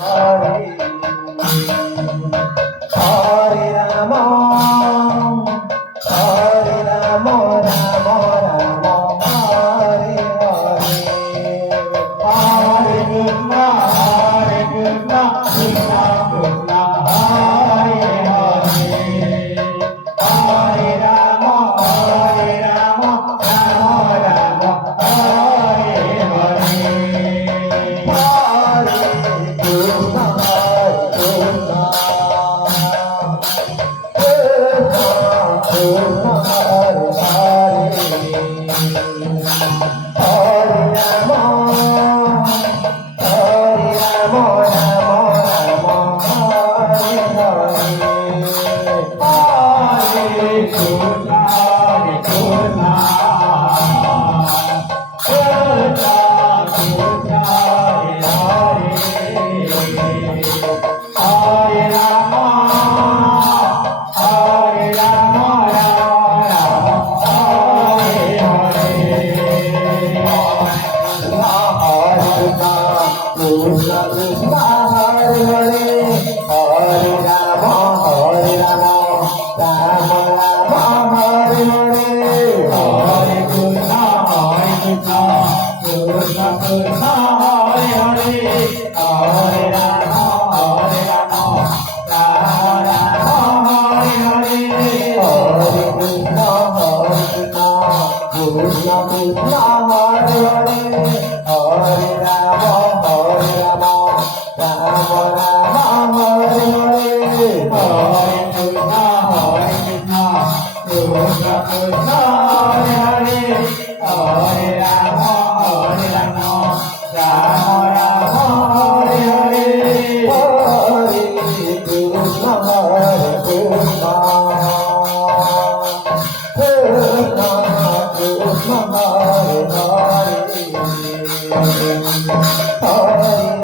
Hare Rama, Hare Rama, Rama Rama, Hare Hare. Hare Krishna, Krishna Krishna, Hare Hare. Hare Rama, Rama Rama, Hare Hare. Hare Krishna, Krishna Krishna, Hare Hare. Hare Rama, Hare Rama, Rama Rama, Hare Hare. Hare Krishna, Krishna Krishna, Krishna, Hare Hare. Hare Rama, Hare Rama, Rama Rama, Hare Hare. Krishna Krishna, Hare Hare. Hare Rama, Hare Rama, Rama Rama, Hare Hare. Hare Krishna, Krishna Krishna, Hare Hare. Hare Rama, Hare Rama, Rama Rama, Hare Hare. Hare Krishna, Krishna Krishna, Hare Hare. Hare Rama, Hare Rama, Rama Rama, Hare Hare. Hare Krishna, Krishna Krishna, Hare Hare. Hare Rama, Hare Rama, Rama Rama, Hare Hare. Hare Krishna, Krishna Krishna Krishna, Hare Hare. Hare